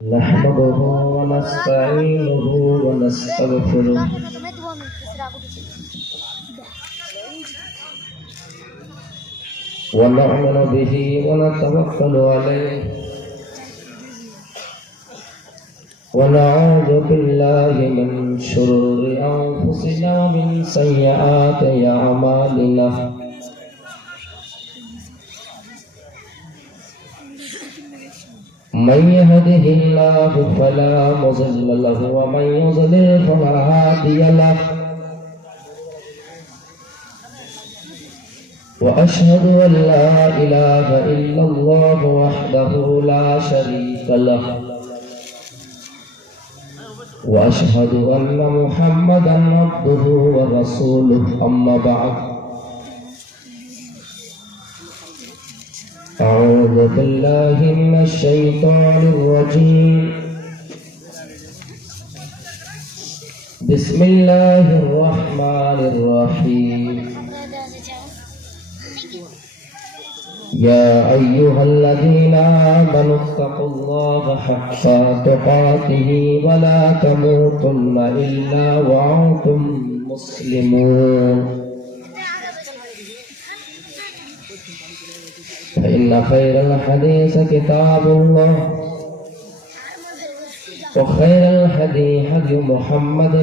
نحمده ونستعينه ونستغفره ونؤمن به ونتوكل عليه ونعوذ بالله من شرور أنفسنا ومن سيئات أعمالنا من يهده الله فلا مضل له ومن يضلل فلا هادي له وأشهد أن لا إله إلا الله وحده لا شريك له وأشهد أن محمدا عبده ورسوله أما بعد أعوذ بالله من الشيطان الرجيم بسم الله الرحمن الرحيم يا أيها الذين آمنوا اتقوا الله حق تقاته ولا تموتن إلا وأنتم مسلمون فإن خير الحديث كتاب الله وخير الهدي هدي محمد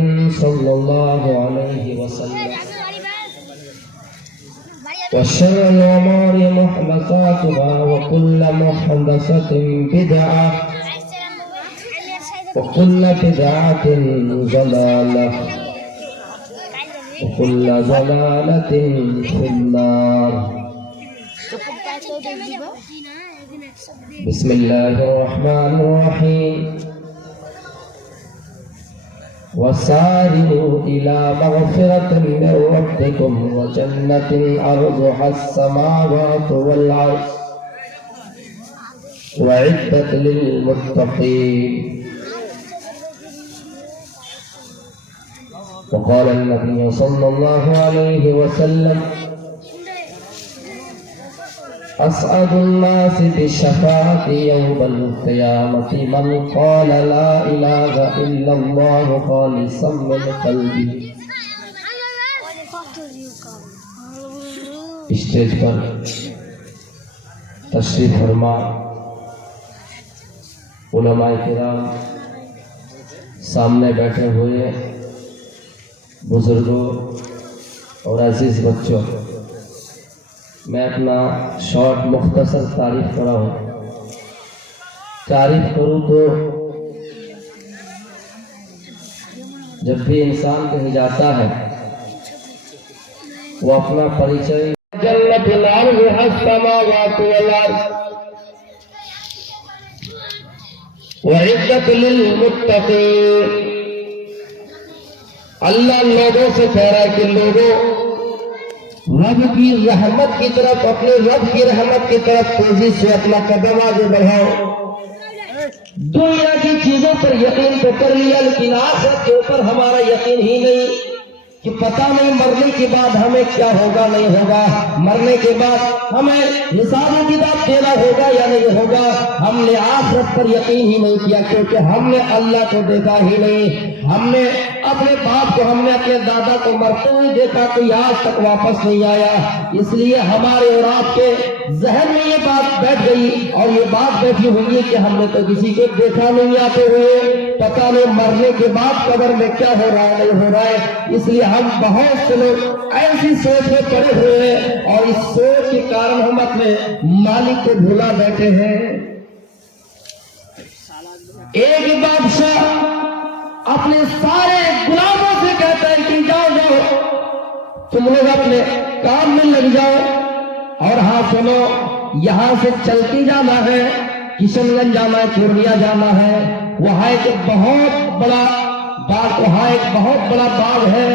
صلى الله عليه وسلم وشر الأمور محدثاتها وكل محدثة بدعة وكل بدعة ضلالة وكل ضلالة في النار. بسم الله الرحمن الرحيم وسارعوا إلى مغفرة من ربكم وجنة عرضها السماوات والأرض وعدت للمتقين. وقال النبي صلى الله عليه وسلم أسعد الناس بالشفاعة يوم القيامة من قال لا إله إلا الله خالصا من قلبه. اسٹیج پر تشریف فرما علماء کرام، سامنے بیٹھے ہوئے بزرگوں اور عزیز بچوں، میں اپنا شارٹ مختصر تعریف کرا ہوں. تعریف کروں تو جب بھی انسان کہیں جاتا ہے وہ اپنا پریچے جنت عرضها السماوات والارض وعدت للمتقین. اللہ لوگوں سے کہہ رہا ہے کہ لوگوں رب کی رحمت کی طرف، اپنے رب کی رحمت کی طرف تیزی سے اپنا قدم آگے بڑھاؤ. دنیا کی چیزوں پر یقین تو کر لیا، لیکن آخرت کے اوپر ہمارا یقین ہی نہیں کہ پتہ نہیں مرنے کے بعد ہمیں کیا ہوگا نہیں ہوگا، مرنے کے بعد ہمیں حساب و کتاب دینا ہوگا یا نہیں ہوگا. ہم نے آخرت پر یقین ہی نہیں کیا کیونکہ ہم نے اللہ کو دیکھا ہی نہیں. ہم نے اپنے باپ کو، ہم نے اپنے دادا کو مرتے ہوئے دیکھا، کوئی آج تک واپس نہیں آیا. اس لیے ہمارے اور آپ کے ذہن میں یہ بات بیٹھ گئی اور یہ بات بیٹھی ہوئی ہے کہ ہم نے تو کسی کو دیکھا نہیں آتے ہوئے، پتہ نہیں مرنے کے بعد قبر میں کیا ہو رہا ہے نہیں ہو رہا ہے. اس لیے ہم بہت سے لوگ ایسی سوچ میں پڑے ہوئے ہیں اور اس سوچ کے کارن ہم اپنے مالک کو بھولا بیٹھے ہیں. ایک بادشاہ اپنے سارے غلاموں سے کہتا ہے کہ جاؤ جاؤ تم لوگ اپنے کام میں لگ جاؤ، اور ہاں سنو، یہاں سے چلتی جانا ہے، کشن گنج جانا ہے، پورنیا جانا ہے. وہاں ایک بہت بڑا باغ، وہاں ایک بہت بڑا باغ ہے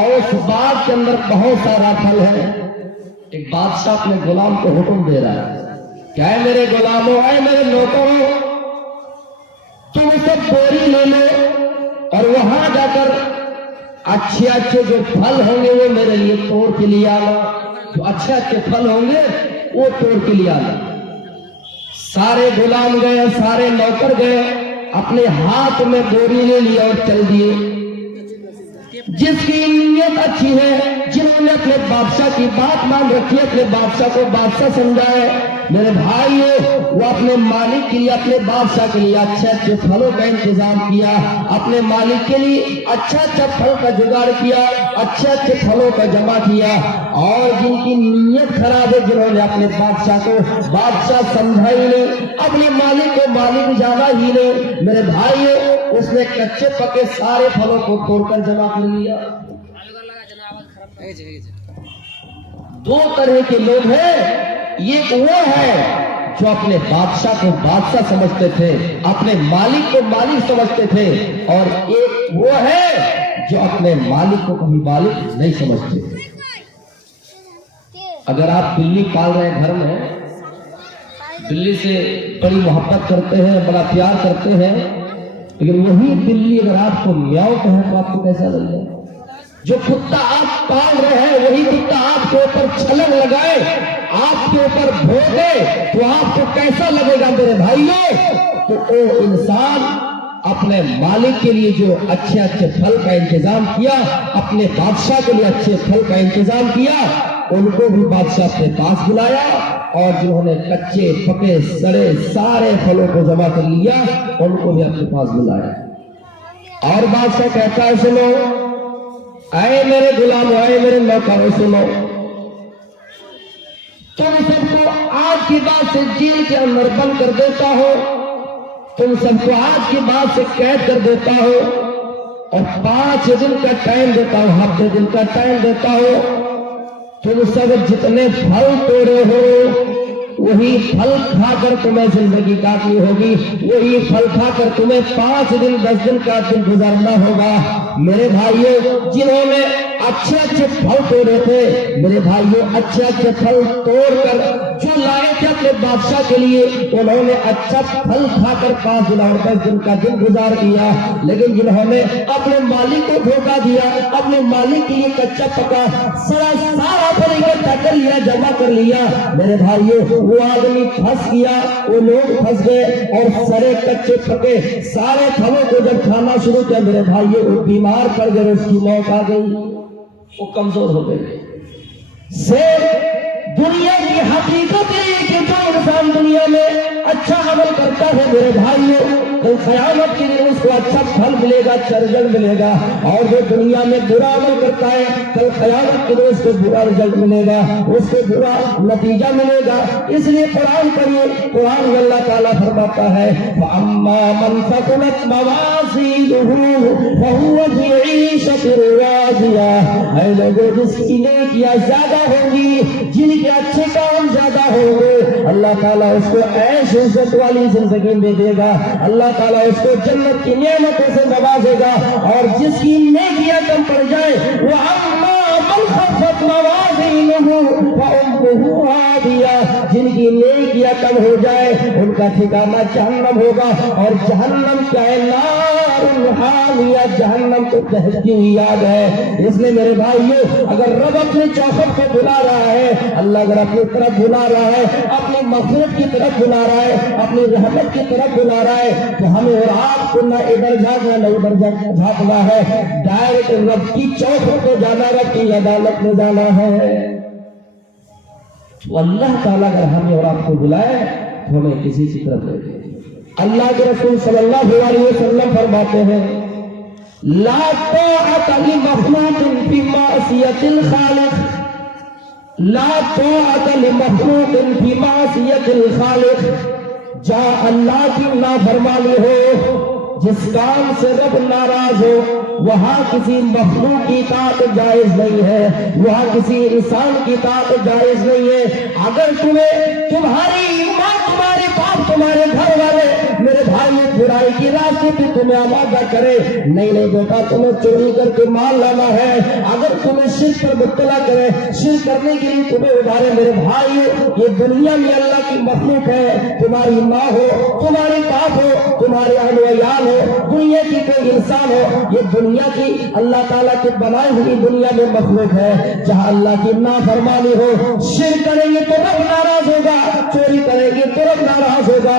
اور اس باغ کے اندر بہت سارا پھل ہے. ایک بادشاہ اپنے غلام کو حکم دے رہا ہے کہ اے میرے غلاموں، اے میرے نوکروں، تم اسے بوری لے لو اور وہاں جا کر اچھے اچھے جو پھل ہوں گے وہ میرے لیے توڑ کے لیے آنا، جو اچھے اچھے پھل ہوں گے وہ توڑ کے لیے آنا. سارے غلام گئے، سارے نوکر گئے اپنے ہاتھ میں بوری لے لیا اور چل دیے. جس کی نیت اچھی ہے, جنہوں نے اپنے بادشاہ کی بات مان رکھی, اپنے بادشاہ کو بادشاہ سمجھا ہے, میرے بھائیو وہ اپنے مالک کے لیے, اپنے بادشاہ کے لیے اچھے اچھے پھلوں کا انتظام کیا, اپنے مالک کے لیے اچھا اچھا پھل کا جگاڑ کیا, اچھے اچھے پھلوں کا جمع کیا. اور جن کی نیت خراب ہے, جنہوں نے اپنے بادشاہ کو بادشاہ سمجھا ہی نہیں, اپنے مالک کو مالک جانا ہی نہیں, میرے بھائیو اس نے کچے پکے سارے پھلوں کو توڑ کر جمع کر لیا. دو طرح کے لوگ ہیں, ایک وہ ہے جو اپنے بادشاہ کو بادشاہ سمجھتے تھے, اپنے مالک کو مالک سمجھتے تھے, اور ایک وہ ہے جو اپنے مالک کو کبھی مالک نہیں سمجھتے. اگر آپ بلی پال رہے ہیں گھر میں, بلی سے بڑی محبت کرتے ہیں, بڑا پیار کرتے ہیں, لیکن وہی بلی اگر آپ کو میاؤ کہے تو آپ کو کیسا لگے؟ جو کتا آپ پال رہے ہیں وہی کتا آپ کے اوپر چھلنگ لگائے, آپ کے اوپر بھونکے تو آپ کو کیسا لگے گا میرے بھائیوں؟ تو وہ انسان اپنے مالک کے لیے جو اچھے اچھے پھل کا انتظام کیا, اپنے بادشاہ کے لیے اچھے پھل کا انتظام کیا, ان کو بھی بادشاہ اپنے پاس بلایا, اور جنہوں نے کچے پکے سڑے سارے پھلوں کو جمع کر لیا ان کو بھی اپنے پاس بلایا. اور بادشاہ کہتا ہے سنو اے میرے غلاموں, اے میرے نوکروں, سنو تم سب کو آج کی بات سے جیل کے اندر بند کر دیتا ہو, تم سب کو آج کی بات سے قید کر دیتا ہو, اور 5 دن کا ٹائم دیتا ہو, ہفتے دن کا ٹائم دیتا ہو. تم سب جتنے پھل توڑے ہو وہی پھل کھا کر تمہیں زندگی کاٹنی ہوگی, وہی پھل کھا کر تمہیں 5 دن 10 دن کا دن گزارنا ہوگا. میرے بھائیوں جنہوں نے اچھے اچھے پھل توڑے تھے, میرے بھائیوں اچھے اچھے پھل توڑ کر جو لائے تھے اپنے بادشاہ کے لیے, انہوں نے اچھا پھل کھا کر 5 دن اور 10 دن کا دن گزار دیا. لیکن جنہوں نے اپنے مالک کو دھوکہ دیا, اپنے مالک کے لیے کچا پکا سارا پھل اکٹھا کر لیا, جمع کر لیا, میرے بھائیوں وہ آدمی پھنس گیا, وہ لوگ پھنس گئے, اور سڑے کچے پکے سارے پھلوں کو جب کھانا شروع کیا, میرے بھائیوں وہ بیمار پڑ گئے, اس کی موت آ گئی, وہ کمزور ہو گئے. دنیا کی حقیقت ہے کہ جو انسان دنیا میں اچھا عمل کرتا ہے میرے بھائیوں, کل قیامت کے دن اس کو اچھا پھل ملے گا, اچھا رزلٹ ملے گا, اور جو دنیا میں برا عمل کرتا ہے کل قیامت کے دن اس کو برا رزلٹ ملے گا, اس کو برا نتیجہ ملے گا. اس لیے قرآن پڑھیے, قرآن میں اللہ تعالیٰ فرماتا ہے فَأَمَّا مَنْ ثَقُلَتْ مَوَازِينُهُ فَهُوَ فِي عِيشَةٍ رَاضِيَةٍ. اے لوگوں جس کی نیکیاں زیادہ ہوگی, جن کے اچھے کام زیادہ ہوں گے, اللہ تعالیٰ اس کو عیش عزت والی زندگی میں دے گا, اللہ تعالیٰ اس کو جنت کی نعمتوں سے نوازے گا. اور جس کی نیکیاں کم پڑ جائے وہ اما من خفت موازینہ فامہ ہاویہ, جن کی نیکیاں کم ہو جائے ان کا ٹھکانہ جہنم ہوگا, اور جہنم کیا ہے, نار حامیہ, جہنم تو دہتی ہوئی آگ ہے. اس لیے میرے بھائیو اگر رب اپنے چوکھٹ پہ بلا رہا ہے, اللہ اگر اپنی طرف بلا رہا ہے, اپنی مغفرت کی طرف بلا رہا ہے, اپنی رحمت کی طرف بلا رہا ہے, تو ہمیں اور آپ کو نہ ادھر جھانکنا نہ ادھر جھانکنا ہے, ڈائریکٹ رب کی چوکھٹ پہ جانا, رب کی عدالت میں جانا ہے. تو اللہ تعالیٰ اگر ہمیں اور آپ کو بلائے تو ہمیں کسی کی طرف لے جائے. اللہ کے رسول صلی اللہ علیہ وسلم فرماتے ہیں لا طاعت لمخلوق فی معصیت الخالق, لا طاعت لمخلوق فی معصیت الخالق. جہاں اللہ کی نافرمانی ہو, جس کام سے رب ناراض ہو, وہاں کسی مخلوق کی اطاعت جائز نہیں ہے, وہاں کسی انسان کی اطاعت جائز نہیں ہے. اگر تمہیں تمہاری ماں, تمہارے باپ, تمہارے گھر والے میرے بھائی برائی کی راستے پہ تمہیں آمادہ کرے, نہیں بیٹا تمہیں چوری کر کے مال لانا ہے, اگر تمہیں شرک پر مبتلا کرے, شرک کرنے کے لیے تمہیں ابھارے, میرے بھائی یہ دنیا میں اللہ کی مخلوق ہے, تمہاری ماں ہو, تمہارے باپ ہو, تمہارے اہل و عیال ہو, دنیا کی کوئی انسان ہو, یہ دنیا کی اللہ تعالیٰ کی بنائی ہوئی دنیا میں مخلوق ہے. جہاں اللہ کی نافرمانی ہو, شرک کریں گے تو رب ناراض ہوگا, چوری کریں گے تو رب ناراض ہوگا,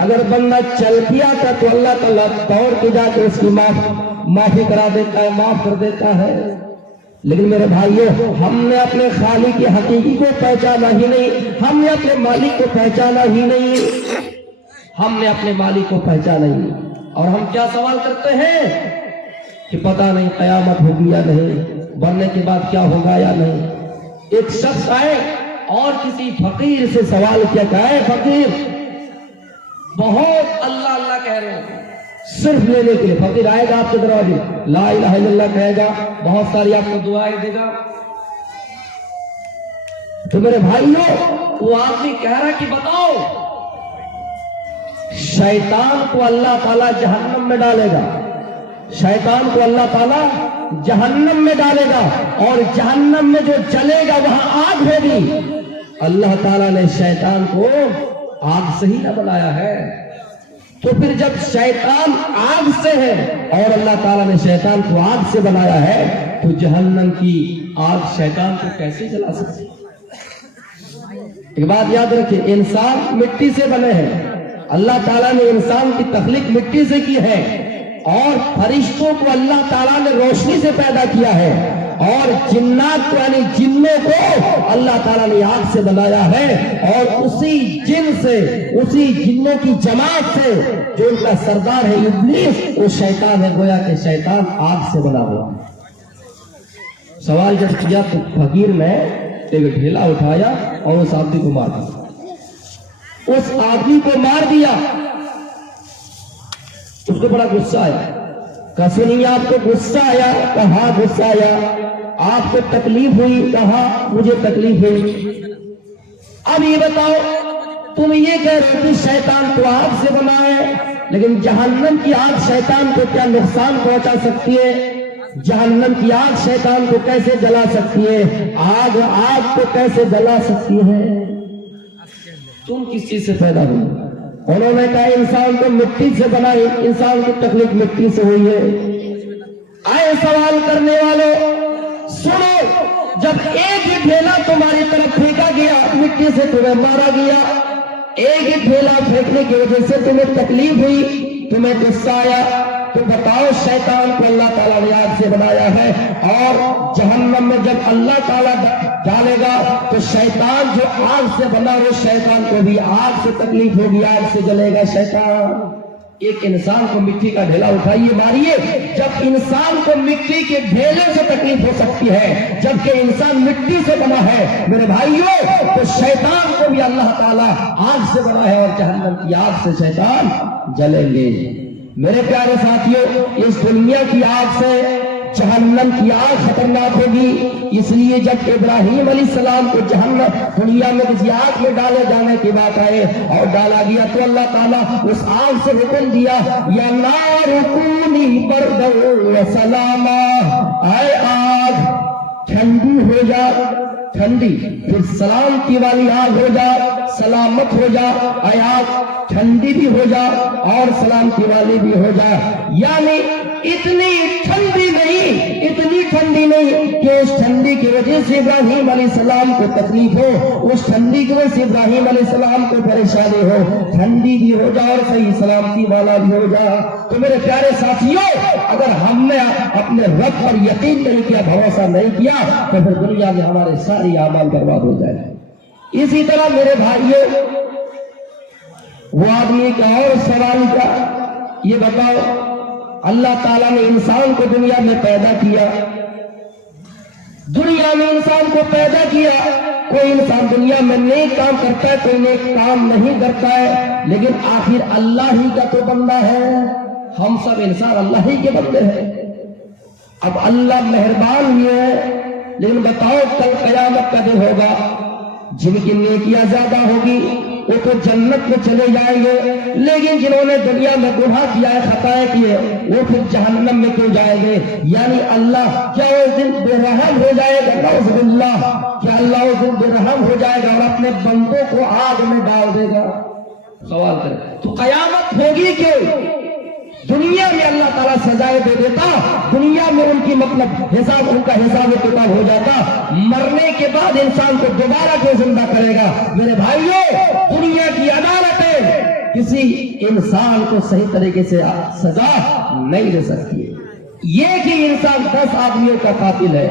اگر بندہ چل پیا تھا تو اللہ تعالیٰ دوڑ کے جا کے اس کی معافی کرا دیتا ہے، معاف کر دیتا ہے۔ لیکن میرے بھائیوں، ہم نے اپنے خالق کی حقیقی کو پہچانا ہی نہیں، ہم نے اپنے مالک کو پہچانا ہی نہیں، ہم نے اپنے مالک کو پہچانا ہی نہیں۔ اور ہم کیا سوال کرتے ہیں کہ پتہ نہیں قیامت ہوگی یا نہیں، مرنے کے بعد کیا ہوگا یا نہیں۔ ایک شخص آئے اور کسی فقیر سے سوال کیا کہ اے فقیر، بہت اللہ اللہ کہہ رہے ہیں، صرف لینے کے لیے فقیر آئے گا آپ کے دروازے، لا الہ الا اللہ کہے گا، بہت ساری آپ کو دعائیں دے گا، تو میرے بھائیوں وہ آدمی کہہ رہا کہ بتاؤ، شیطان کو اللہ تعالیٰ جہنم میں ڈالے گا، شیطان کو اللہ تعالیٰ جہنم میں ڈالے گا، اور جہنم میں جو جلے گا وہاں آگ ہوگی۔ اللہ تعالیٰ نے شیطان کو آگ سے ہی نہ بنایا ہے، تو پھر جب شیطان آگ سے ہے اور اللہ تعالیٰ نے شیطان کو آگ سے بنایا ہے، تو جہنم کی آگ شیطان کو کیسے جلا سکتی؟ ایک بات یاد رکھیں، انسان مٹی سے بنے ہیں، اللہ تعالیٰ نے انسان کی تخلیق مٹی سے کی ہے، اور فرشتوں کو اللہ تعالیٰ نے روشنی سے پیدا کیا ہے، اور جنات کو یعنی جنوں کو اللہ تعالیٰ نے آگ سے بنایا ہے، اور اسی جن سے، اسی جنوں کی جماعت سے جو ان کا سردار ہے ابلیس، وہ شیطان ہے، گویا کہ شیطان آگ سے بنا ہوا۔ سوال جب کیا تو فقیر نے ایک ڈھیلا اٹھایا اور اس آدمی کو مار دیا، اس آدمی کو مار دیا۔ اس کو بڑا غصہ آیا، کہا سنیے آپ کو غصہ آیا؟ کہا غصہ آیا۔ آپ کو تکلیف ہوئی؟ کہا مجھے تکلیف ہوئی۔ اب یہ بتاؤ، تم یہ کہہ رہے کہ شیطان کو آگ سے بنا ہے، لیکن جہنم کی آگ شیطان کو کیا نقصان پہنچا سکتی ہے؟ جہنم کی آگ شیطان کو کیسے جلا سکتی ہے؟ آگ کو کیسے جلا سکتی ہے؟ تم کس چیز سے پیدا ہوئی؟ انہوں نے کہا انسان کو مٹی سے بنائی، انسان کی تخلیق مٹی سے ہوئی ہے۔ آئے سوال کرنے والوں سنو، جب ایک ہی ڈھیلا تمہاری طرف پھینکا گیا، مٹی سے تمہیں مارا گیا، ایک ہی ڈھیلا پھینکنے کی وجہ سے تمہیں تکلیف ہوئی، تمہیں غصہ آیا، تو بتاؤ شیطان کو اللہ تعالیٰ نے آگ سے بنایا ہے، اور جہنم میں جب اللہ تعالیٰ ڈالے گا تو شیطان جو آگ سے بنا، وہ شیطان کو بھی آگ سے تکلیف ہوگی، آگ سے جلے گا شیطان۔ ایک انسان کو مٹی کا ڈھیلا اٹھائیے ماریے، جب انسان کو مٹی کے ڈھیلے سے تکلیف ہو سکتی ہے، جبکہ انسان مٹی سے بنا ہے میرے بھائیوں، تو شیطان کو بھی اللہ تعالیٰ آگ سے بنا ہے، اور جہنم کی آگ سے شیطان جلیں گے۔ میرے پیارے ساتھیوں، اس دنیا کی آگ سے جہنم کی آگ خطرناک ہوگی، اس لیے جب ابراہیم علیہ السلام کو جہنم دنیا میں کسی آگ میں ڈالے جانے کی بات آئے اور ڈالا گیا، تو اللہ تعالیٰ اس آگ سے حکم دیا، یا نار کونی بردا و سلاما، اے آگ ٹھنڈی ہو جا، ٹھنڈی، پھر سلامتی والی آگ ہو جا، سلامت ہو جا، اے آگ ٹھنڈی بھی ہو جا اور سلامتی والی بھی ہو جا۔ یعنی اتنی ٹھنڈی نہیں، اتنی ٹھنڈی نہیں کہ اس ٹھنڈی کی وجہ سے ابراہیم علیہ السلام کو تکلیف ہو، اس ٹھنڈی کی وجہ سے ابراہیم علیہ السلام کو پریشانی ہو، ٹھنڈی بھی ہو جا اور صحیح سلامتی والا بھی ہو جا۔ تو میرے پیارے ساتھیوں، اگر ہم نے اپنے رب پر یقین نہیں کیا، بھروسہ نہیں کیا، تو پھر دنیا میں ہمارے ساری اعمال برباد ہو جائے۔ اسی طرح میرے بھائیوں، وہ آدمی کا اور سوال کا، یہ بتاؤ، اللہ تعالیٰ نے انسان کو دنیا میں پیدا کیا، دنیا میں انسان کو پیدا کیا، کوئی انسان دنیا میں نیک کام کرتا ہے، کوئی نیک کام نہیں کرتا ہے، لیکن آخر اللہ ہی کا تو بندہ ہے، ہم سب انسان اللہ ہی کے بندے ہیں۔ اب اللہ مہربان ہوئے ہیں، لیکن بتاؤ کل قیامت کا دن ہوگا، جن کی نیکیاں زیادہ ہوگی وہ تو جنت میں چلے جائیں گے، لیکن جنہوں نے دنیا میں گناہ کیا ہے، خطائیں کی ہے، وہ پھر جہنم میں کیوں جائیں گے؟ یعنی اللہ کیا اس دن بے رحم ہو جائے گا؟ نعوذ باللہ، کیا اللہ اس دن بے رحم ہو جائے گا اور اپنے بندوں کو آگ میں ڈال دے گا؟ سوال کریں تو قیامت ہوگی کیوں؟ دنیا میں اللہ تعالیٰ سزائے دے دیتا، دنیا میں ان کی مطلب حساب، ان کا حساب کتاب ہو جاتا، مرنے کے بعد انسان کو دوبارہ کیوں زندہ کرے گا؟ میرے بھائیوں، دنیا کی عدالتیں کسی انسان کو صحیح طریقے سے سزا نہیں دے سکتی ہے۔ یہ کہ انسان 10 آدمیوں کا قاتل ہے،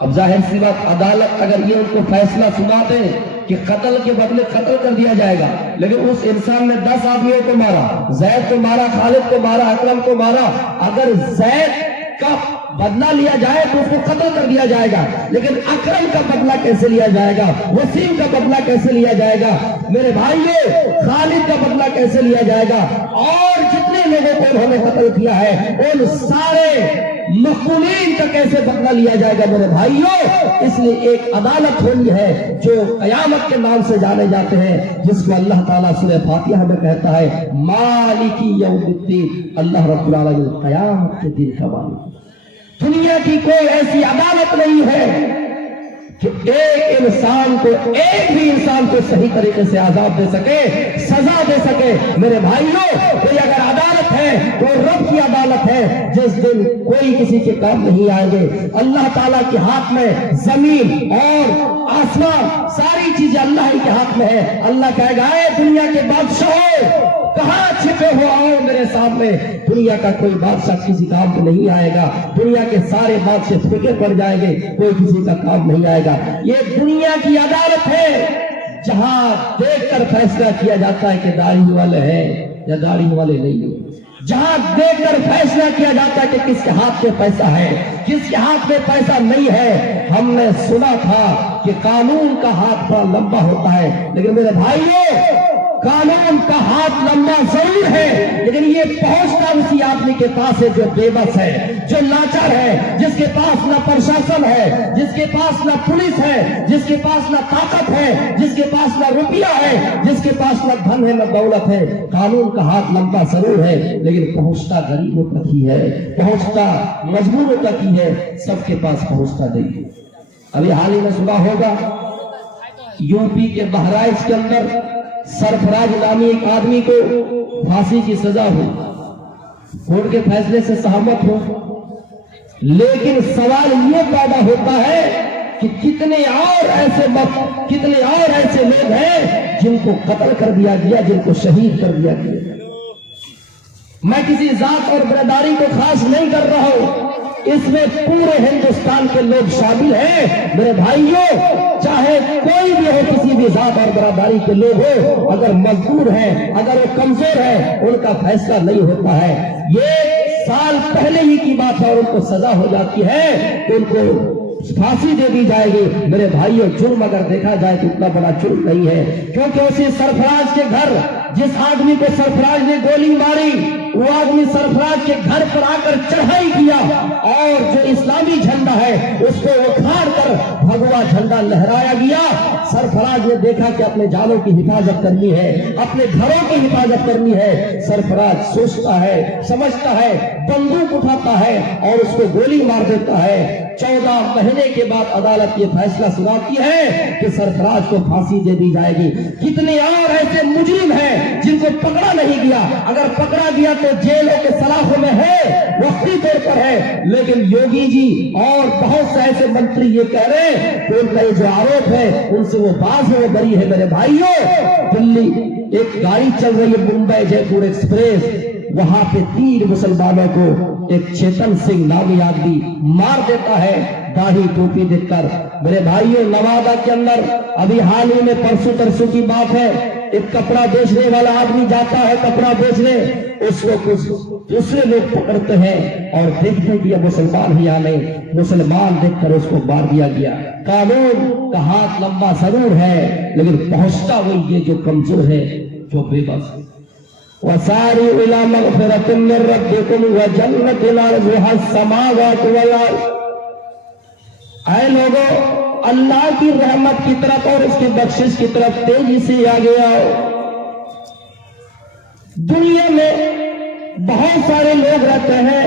اب ظاہر سی بات عدالت اگر یہ ان کو فیصلہ سنا دے کہ قتل کے بدلے قتل کر دیا جائے گا، لیکن اس انسان نے 10 آدمیوں کو مارا، زید کو مارا، خالد کو مارا، اکرم کو مارا، اگر زید کا بدلہ لیا جائے تو اس کو قتل کر دیا جائے گا، لیکن اکرم کا بدلہ کیسے لیا جائے گا، وسیم کا بدلہ کیسے لیا جائے گا، میرے بھائیو خالد کا بدلہ کیسے لیا جائے گا، اور جتنے لوگوں کو انہوں نے قتل کیا ہے ان سارے مقتولین کا کیسے بدلہ لیا جائے گا میرے بھائیو۔ اس لیے ایک عدالت ہونی ہے جو قیامت کے نام سے جانے جاتے ہیں، جس کو اللہ تعالیٰ سورہ فاتحہ میں کہتا ہے مالکی یوم الدین، اللہ رب العالمین قیامت کے دن کا مالک۔ دنیا کی کوئی ایسی عدالت نہیں ہے کہ ایک انسان کو، ایک بھی انسان کو صحیح طریقے سے عذاب دے سکے، سزا دے سکے میرے بھائیوں۔ کوئی اگر عدالت ہے تو رب کی عدالت ہے، جس دن کوئی کسی کے کام نہیں آئیں گے۔ اللہ تعالیٰ کے ہاتھ میں زمین اور آسمان، ساری چیزیں اللہ ہی کے ہاتھ میں ہے۔ اللہ کہے گا اے دنیا کے بادشاہوں کہاں چھپے ہو، آؤ میرے سامنے۔ دنیا کا کوئی بادشاہ کسی کام کو نہیں آئے گا، دنیا کے سارے بادشاہ پھیکے پڑ جائیں گے، کوئی کسی کا کام نہیں آئے گا۔ یہ دنیا کی عدالت ہے جہاں دیکھ کر فیصلہ کیا جاتا ہے کہ داڑھی والے ہیں یا داڑھی والے نہیں ہیں، جہاں دیکھ کر فیصلہ کیا جاتا ہے کہ کس کے ہاتھ میں پیسہ ہے، کس کے ہاتھ میں پیسہ نہیں ہے۔ ہم نے سنا تھا کہ قانون کا ہاتھ بڑا لمبا ہوتا ہے، لیکن میرے بھائیوں قانون کا ہاتھ لمبا ضرور ہے، لیکن یہ پہنچتا اسی آدمی کے پاس ہے جو بے بس ہے، جو لاچار ہے، جس کے پاس نہ پرشاسن ہے، جس کے پاس نہ پولیس ہے، جس کے پاس نہ طاقت ہے، جس کے پاس نہ روپیہ ہے، جس کے پاس نہ دھن ہے نہ دولت ہے۔ قانون کا ہاتھ لمبا ضرور ہے، لیکن پہنچتا غریبوں تک ہی ہے، پہنچتا مجبوروں تک ہی ہے، سب کے پاس پہنچتا نہیں۔ ابھی حال ہی میں سنا ہوگا یو پی کے بہرائچ کے اندر سرفراز نامی ایک آدمی کو پھانسی کی سزا ہو، کورٹ کے فیصلے سے سہمت ہو، لیکن سوال یہ پیدا ہوتا ہے کہ کتنے اور ایسے لوگ ہیں جن کو قتل کر دیا گیا، جن کو شہید کر دیا گیا۔ میں کسی ذات اور برادری کو خاص نہیں کر رہا ہوں، اس میں پورے ہندوستان کے لوگ شامل ہیں میرے بھائیوں، چاہے کوئی بھی ہو، کسی بھی ذات اور برادری کے لوگ ہو، اگر مزدور ہیں، اگر وہ کمزور ہیں، ان کا فیصلہ نہیں ہوتا ہے۔ یہ سال پہلے ہی کی بات ہے اور ان کو سزا ہو جاتی ہے تو ان کو پھانسی دے دی جائے گی۔ میرے بھائیوں جرم اگر دیکھا جائے تو اتنا بڑا جرم نہیں ہے، کیونکہ اسی سرفراز کے گھر، جس آدمی کو سرفراز نے گولی ماری، وہ آدمی سرفراز کے گھر پر آ کر چڑھائی کیا، اور جو اسلامی جھنڈا ہے اس کو اکھاڑ کر بھگوا جھنڈا لہرایا گیا۔ سرفراز نے دیکھا کہ اپنے جانوں کی حفاظت کرنی ہے، اپنے گھروں کی حفاظت کرنی ہے۔ سرفراز سوچتا ہے، سمجھتا ہے، بندوق اٹھاتا ہے اور اس کو گولی مار دیتا ہے۔ 14 مہینے کے بعد عدالت یہ فیصلہ سناتی ہے کہ سرفراز کو پھانسی دے دی جائے گی۔ کتنے اور ایسے مجرم ہیں جن کو پکڑا نہیں گیا، اگر پکڑا گیا تو جیلوں کے سلاخوں میں ہے، وقتی طور پر ہے، لیکن یوگی جی اور بہت سے ایسے منتری یہ کہہ رہے ہیں کہ ان کا یہ جو آروپ ہے ان سے وہ باز ہے، وہ بری ہے۔ میرے بھائیوں دلی ایک گاڑی چل رہی ہے ممبئی جے پور ایکسپریس، وہاں پہ 3 مسلمانوں کو ایک چیتن سنگھ نامی آدمی مار دیتا ہے داڑھی ٹوپی دیکھ کر۔ میرے بھائیوں نوادہ کے اندر ابھی حال ہی میں پرسوں ترسوں کی بات ہے، ایک کپڑا بیچنے والا آدمی جاتا ہے کپڑا بیچنے، اس کو کچھ دوسرے لوگ پکڑتے ہیں اور دیکھتے ہیں کہ یہ مسلمان ہی آنے، مسلمان دیکھ کر اس کو مار دیا گیا۔ قانون کا ہاتھ لمبا ضرور ہے، لیکن پہنچتا وہی ہے جو کمزور ہے، جو بے بس ہے۔ وَسَارِعُوا إِلَىٰ مَغْفِرَةٍ مِّن رَّبِّكُمْ وَجَنَّةٍ عَرْضُهَا السَّمَاوَاتُ وَالْأَرْضُ۔ اے لوگو اللہ کی رحمت کی طرف اور اس کی بخشش کی طرف تیزی سے آگے آؤ۔ دنیا میں بہت سارے لوگ رہتے ہیں،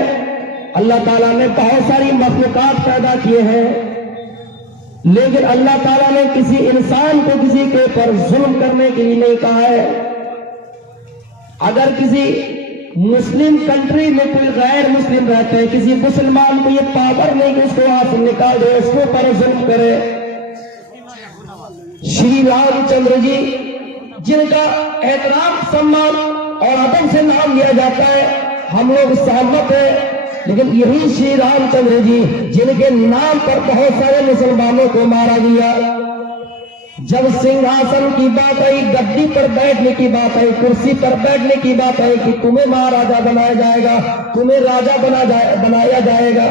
اللہ تعالیٰ نے بہت ساری مخلوقات پیدا کیے ہیں، لیکن اللہ تعالیٰ نے کسی انسان کو کسی کے اوپر ظلم کرنے کے لیے نہیں کہا ہے۔ اگر کسی مسلم کنٹری میں کوئی غیر مسلم رہتے ہیں، کسی مسلمان کو یہ پاور نہیں کہ اس کو وہاں سے نکال دے، اس کے اوپر ظلم کرے۔ شری رام چندر جی جن کا احترام سمان اور ادب سے نام لیا جاتا ہے، ہم لوگ سہمت ہیں، لیکن یہی شری رام چندر جی جن کے نام پر بہت سارے مسلمانوں کو مارا گیا، جب سنگھاسن کی بات آئی، گدی پر بیٹھنے کی بات آئی، کرسی پر بیٹھنے کی بات آئی کہ تمہیں مہاراجا بنایا جائے گا، تمہیں راجا بنایا جائے گا،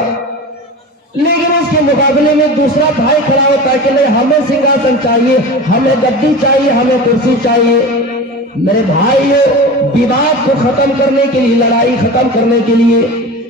لیکن اس کے مقابلے میں دوسرا بھائی کھڑا ہوتا ہے کہ نہیں، ہمیں سنگھاسن چاہیے، ہمیں گدی چاہیے، ہمیں کرسی چاہیے۔ میرے بھائیو، وواد کو ختم کرنے کے لیے، لڑائی ختم کرنے کے لیے،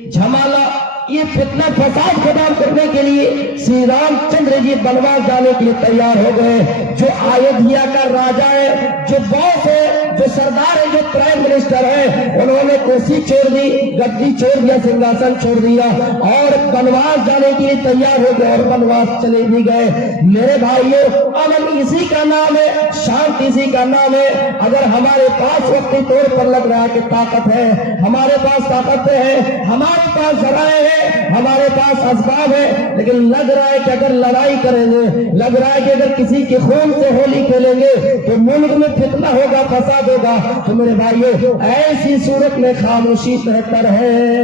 جھمیلا، یہ فتنہ فساد ختم کرنے کے لیے شری رام چندر جی بنواس جانے کے لیے تیار ہو گئے۔ جو ایودھیا کا راجا ہے، جو باس ہے، جو سردار ہے، جو پرائم منسٹر ہے، انہوں نے کرسی چھوڑ دی، گدی چھوڑ دیا، سنگھاسن چھوڑ دیا اور بنواس جانے کے لیے تیار ہو گئے اور بنواس چلے بھی گئے۔ میرے بھائیو، امن اسی کا نام ہے، شانت اسی کا نام ہے۔ اگر ہمارے پاس وقتی طور پر لگ رہا ہے کہ طاقت ہے، ہمارے پاس طاقت ہے، ہمارے پاس ذرائع ہے، ہمارے پاس اسباب ہے، لیکن لگ رہا ہے کہ اگر لڑائی کریں گے، لگ رہا ہے کہ اگر کسی کے خون سے ہولی کھیلیں گے تو ملک میں فتنہ ہوگا، فساد ہوگا، تو میرے بھائیو ایسی صورت میں خاموشی بہتر ہے،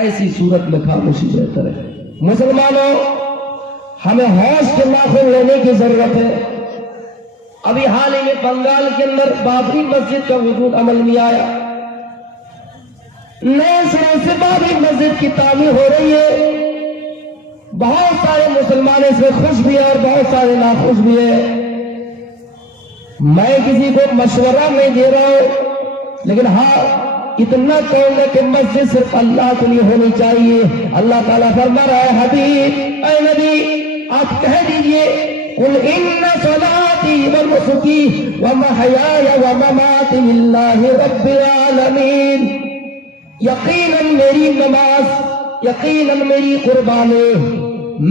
ایسی صورت میں خاموشی بہتر ہے۔ مسلمانوں، ہمیں ہوش کے ناخن لینے کی ضرورت ہے۔ ابھی حال ہی میں بنگال کے اندر بابری مسجد کا وجود عمل میں آیا، نئے سرے سے بابری مسجد کی تعمیر ہو رہی ہے۔ بہت سارے مسلمان اس میں خوش بھی ہیں اور بہت سارے ناخوش بھی ہیں۔ میں کسی کو مشورہ نہیں دے رہا ہوں، لیکن ہاں اتنا کہوں گا کہ مسجد صرف اللہ کے لیے ہونی چاہیے۔ اللہ تعالیٰ فرما رہا ہے، حبیب اے نبی آپ کہہ دیجئے، قل ان صلاتي ونسكي ومحياي ومماتي لله رب العالمین، یقیناً میری نماز، یقیناً میری قربانی،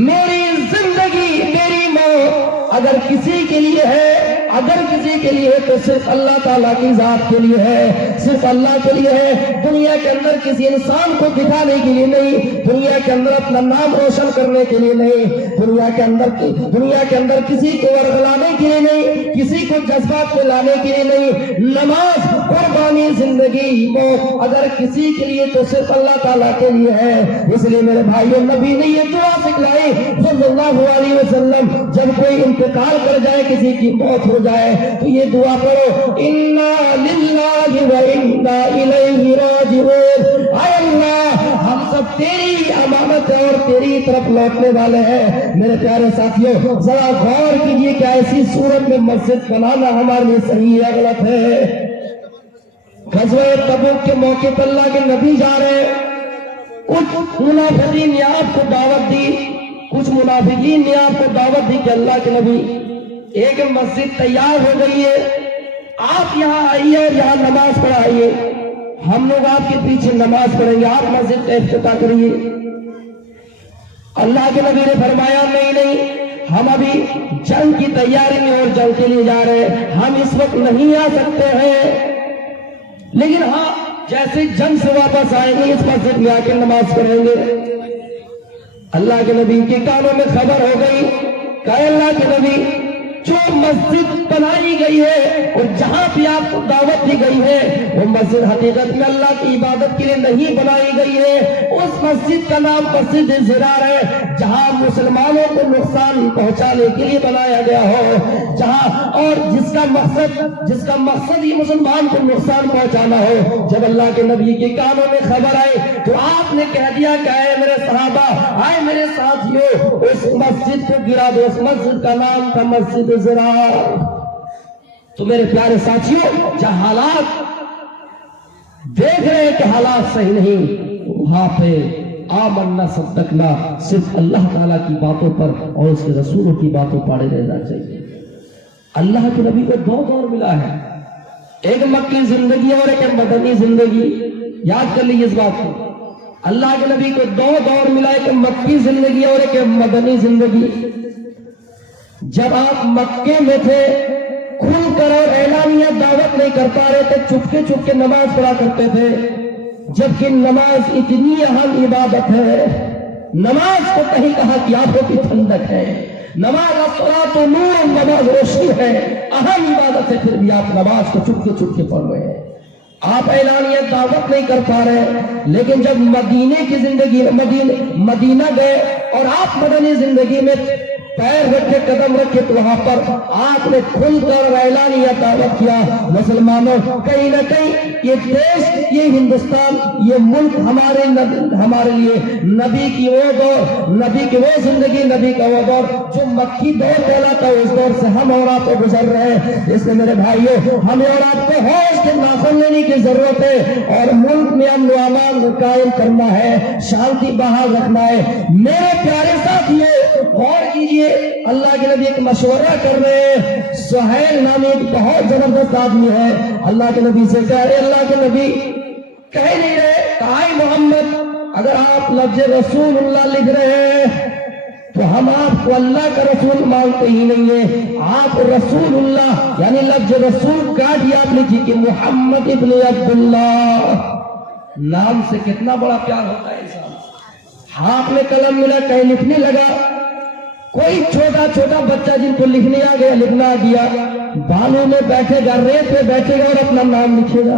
میری زندگی، میری موت اگر کسی کے لیے ہے، اگر کسی کے لیے ہے تو صرف اللہ تعالیٰ کی ذات کے لیے ہے، صرف اللہ کے لیے ہے۔ دنیا کے اندر کسی انسان کو دکھانے کے لیے نہیں، دنیا کے اندر اپنا نام روشن کرنے کے لیے نہیں، دنیا کے اندر کسی کو ورگلانے کے لیے نہیں، کسی کو جذبات میں لانے کے لیے نہیں۔ نماز، قربانی، زندگی، موت اگر کسی کے لیے تو صرف اللہ تعالیٰ کے لیے ہے۔ اس لیے میرے بھائیوں، نبی نے یہ دعا سکھلائی صلی اللہ علیہ وسلم، جب کوئی انتقال کر جائے، کسی کی موت ہو جائے تو یہ دعا کرو، انا للہ و انا الیہ راجعون، اے اللہ ہم سب تیری امانت ہے اور تیری طرف لوٹنے والے ہیں۔ میرے پیارے ساتھیوں، ذرا غور کیجئے کہ ایسی صورت میں مسجد بنانا ہمارے لیے صحیح ہے غلط ہے؟ غزوہ تبوک کے موقع پر اللہ کے نبی جا رہے ہیں، کچھ منافقین نے آپ کو دعوت دی، کچھ منافقین نے آپ کو دعوت دی کہ اللہ کے نبی ایک مسجد تیار ہو گئی ہے، آپ یہاں آئیے اور یہاں نماز پڑھائیے، ہم لوگ آپ کے پیچھے نماز پڑھیں گے، آپ مسجد کا افتتاح کریے۔ اللہ کے نبی نے فرمایا، نہیں، ہم ابھی جنگ کی تیاری میں اور جنگ کے لیے جا رہے ہیں، ہم اس وقت نہیں آ سکتے ہیں، لیکن ہاں جیسے جنگ سے واپس آئیں گے اس مسجد میں آ کے نماز پڑھیں گے۔ اللہ کے نبی کے کانوں میں خبر ہو گئی کہ اللہ کے نبی، جو مسجد بنائی گئی ہے اور جہاں بھی آپ کو دعوت دی گئی ہے وہ مسجد حقیقت میں اللہ کی عبادت کے لیے نہیں بنائی گئی ہے۔ اس مسجد کا نام مسجد ضرار ہے، جہاں مسلمانوں کو نقصان پہنچانے کے لیے بنایا گیا ہو، جہاں اور جس کا مقصد ہی مسلمان کو نقصان پہنچانا ہو۔ جب اللہ کے نبی کے کانوں میں خبر آئی تو آپ نے کہہ دیا کہ اے میرے صحابہ، اے میرے ساتھیوں، اس مسجد کو گرا دو۔ اس مسجد کا نام تھا مسجد ضرار۔ تو میرے پیارے ساتھیوں، جہاں حالات دیکھ رہے ہیں کہ حالات صحیح نہیں، وہاں پہ آمنا صدقنا صرف اللہ تعالیٰ کی باتوں پر اور اس کے رسولوں کی باتوں پاڑے رہنا چاہیے۔ اللہ کے نبی کو دو دور ملا ہے، ایک مکی زندگی اور ایک مدنی زندگی۔ یاد کر لیجیے اس بات کو، اللہ کے نبی کو دو دور ملا، ایک مکی زندگی اور ایک مدنی زندگی۔ جب آپ مکے میں تھے، کھل کر اور اعلانیہ دعوت نہیں کر پا رہے تھے، چپکے چپکے نماز پڑھا کرتے تھے، جبکہ نماز اتنی اہم عبادت ہے۔ نماز کو کہیں کہا کہ آنکھوں کی ٹھنڈک ہے، نماز الصلاۃ نور، نماز روشنی ہے، اہم عبادت ہے، پھر بھی آپ نماز کو چھپ کے پڑھ رہے ہیں۔ آپ اعلانیہ دعوت نہیں کر پا رہے، لیکن جب مدینے کی زندگی مدینہ گئے اور آپ مدنی زندگی میں پیر رکھے، قدم رکھے، تو وہاں پر آپ نے کھل کر اعلانیہ دعوت کیا۔ مسلمانوں، کہیں نہ کہیں یہ دیش، یہ ہندوستان، یہ ملک ہمارے لیے نبی کی وہ دور، نبی کی وہ زندگی، نبی کا وہ دور جو مکی دور کہلاتا ہے، اس دور سے ہم اور آپ گزر رہے ہیں۔ اس لیے میرے بھائیوں، ہمیں اور آپ کو ہوش کے ناخن لینے کی ضرورت ہے، اور ملک میں امن و امان قائم کرنا ہے، شانتی بحال رکھنا ہے۔ میرے پیارے ساتھیوں، غور کیجئے، اللہ کے نبی ایک مشورہ کر رہے ہیں۔ سہیل نامی ایک بہت زبردست آدمی ہے، اللہ کے نبی سے کہہ رہے، اللہ کے نبی کہہ نہیں رہے، کہا محمد اگر آپ لفظ رسول اللہ لکھ رہے ہیں تو ہم آپ کو اللہ کا رسول مانتے ہی نہیں ہیں، آپ رسول اللہ یعنی لفظ رسول کاٹ دیا آپ لکھی کہ محمد ابن عبداللہ۔ نام سے کتنا بڑا پیار ہوتا ہے انسان۔ ہاتھ میں قلم ملا، کہیں لکھنے لگا، کوئی چھوٹا بچہ جن کو لکھنے آ گیا، لکھنا آ گیا، بالوں میں بیٹھے گا، ریت پہ بیٹھے گا اور اپنا نام لکھے گا۔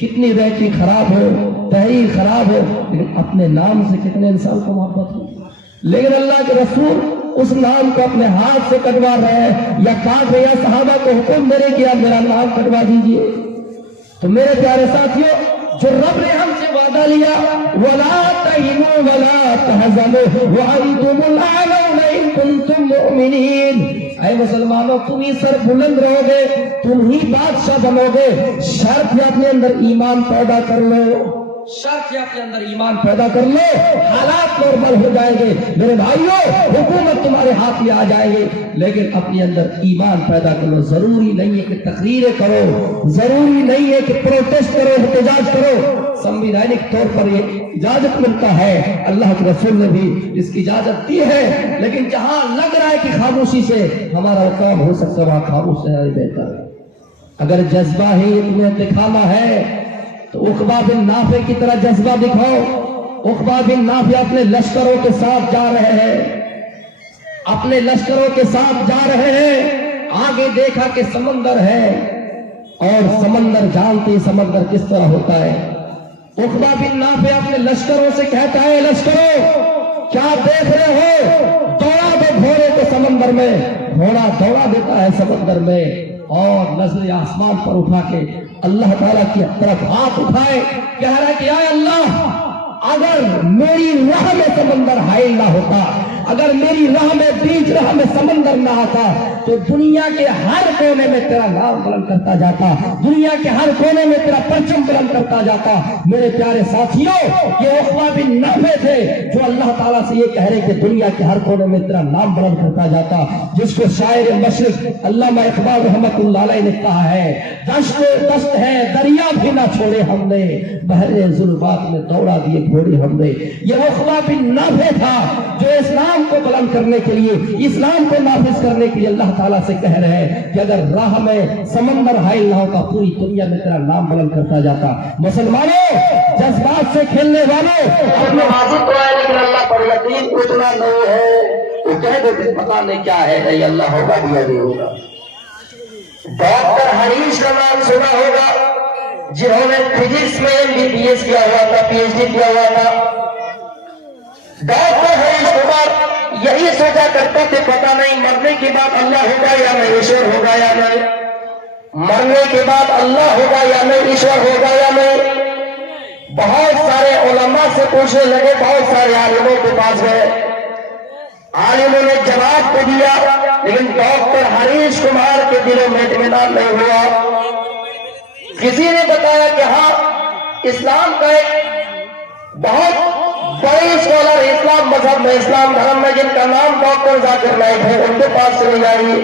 کتنی ریٹنگ خراب ہو، تحریر خراب ہو، لیکن اپنے نام سے کتنے انسان کو محبت ہو۔ لیکن اللہ کے رسول اس نام کو اپنے ہاتھ سے کٹوا رہے ہیں، یا کاٹ رہے، یا صحابہ کو حکم دے رہے کہ آپ میرا نام کٹوا دیجئے۔ تو میرے پیارے ساتھیوں، جو رب نے ہم سے وعدہ لیا، وَلَا تَهِنُوا وَلَا تَحْزَنُوا وَأَنْتُمُ الْأَعْلَوْنَ إِن كُنتُم مُؤْمِنِينَ۔ اے مسلمانوں، تم ہی سر بلند رہو گے، تم ہی بادشاہ بنو گے، شرط ہے اپنے اندر ایمان پیدا کر لو، شرط ہے اپنے اندر ایمان پیدا کر لو، حالات نارمل ہو جائیں گے۔ میرے بھائیوں، حکومت تمہارے ہاتھ میں آ جائیں گے، لیکن اپنے اندر ایمان پیدا کر لو۔ ضروری نہیں ہے کہ تقریریں کرو، ضروری نہیں ہے کہ پروٹیسٹ کرو، احتجاج کرو۔ سمویدھانک طور پر یہ اجازت ملتا ہے، اللہ کے رسول نے بھی اس کی اجازت دی ہے، لیکن جہاں لگ رہا ہے کہ خاموشی سے ہمارا کام ہو سکتا ہے، وہاں خاموش رہنا بہتر ہے۔ اگر جذبہ ہی تمہیں دکھانا ہے تو عقبہ بن نافع کی طرح جذبہ دکھاؤ۔ عقبہ بن نافع اپنے لشکروں کے ساتھ جا رہے ہیں، اپنے لشکروں کے ساتھ جا رہے ہیں، آگے دیکھا کہ سمندر ہے، اور سمندر جانتے سمندر کس طرح ہوتا ہے۔ عقبہ بن نافع اپنے لشکروں سے کہتا ہے، لشکروں کیا دیکھ رہے ہو، دوڑا دو گھوڑے کو سمندر میں۔ گھوڑا دوڑا دیتا ہے سمندر میں، اور نظر آسمان پر اٹھا کے اللہ تعالیٰ کی طرف ہاتھ اٹھائے، کہہ رہا ہے کہ اے اللہ، اگر میری راہ میں سمندر حائل نہ ہوتا، اگر میری راہ میں بیچ راہ میں سمندر نہ آتا، تو دنیا کے ہر کونے میں تیرا نام بلند کرتا جاتا، دنیا کے ہر کونے میں تیرا پرچم بلند کرتا جاتا۔ میرے پیارے ساتھیوں، یہ عقبہ بن نافع تھے جو اللہ تعالیٰ سے یہ کہہ رہے کہ دنیا کے ہر کونے میں تیرا نام بلند کرتا جاتا، جس کو شاعر مشرق علامہ اقبال رحمۃ اللہ علیہ نے کہا ہے، دشت ہے دریا بھی نہ چھوڑے ہم نے، بحر ظلمات میں دوڑا دیے گھوڑے ہم نے۔ یہ عقبہ بن نافع تھا جو اسلام کو بلند کرنے کے لیے، اسلام کو نافذ کرنے کے لیے اللہ تعالیٰ سے کہہ رہے ہیں کہ اگر راہ میں سمندر حائل نہ ہوتا، پوری دنیا میں تیرا نام بلند کرتا جاتا۔ مسلمانوں، جذبات سے کھیلنے والوں، اپنے ماضی کو ہے لیکن اللہ پر یقین اتنا نہیں ہے، وہ کہہ دیتے پتہ نہیں کیا ہے، نہیں اللہ ہوگا یا نہیں ہوگا۔ ڈاکٹر حریش کا نام سنا ہوگا، جنہوں نے فزکس میں MBBS کیا ہوا تھا، PhD کیا ہوا تھا۔ ڈاکٹر حریش کمار یہی سوچا کرتے تھے پتہ نہیں مرنے کے بعد اللہ ہوگا یا نہیں، ایشور ہوگا یا نہیں، مرنے کے بعد اللہ ہوگا یا نہیں، ایشور ہوگا یا نہیں۔ بہت سارے علماء سے پوچھنے لگے، بہت سارے عالموں کے پاس گئے، عالموں نے جواب تو دیا، لیکن ڈاکٹر حریش کمار کے دلوں میں اطمینان نہیں ہوا۔ کسی نے بتایا کہ ہاں، اسلام کا ایک بہت بڑے اسکالر اسلام مذہب میں، اسلام دھرم میں، جن کا نام ڈاکٹر ذاکر نائک ہے، ان کے پاس چلی جائیے۔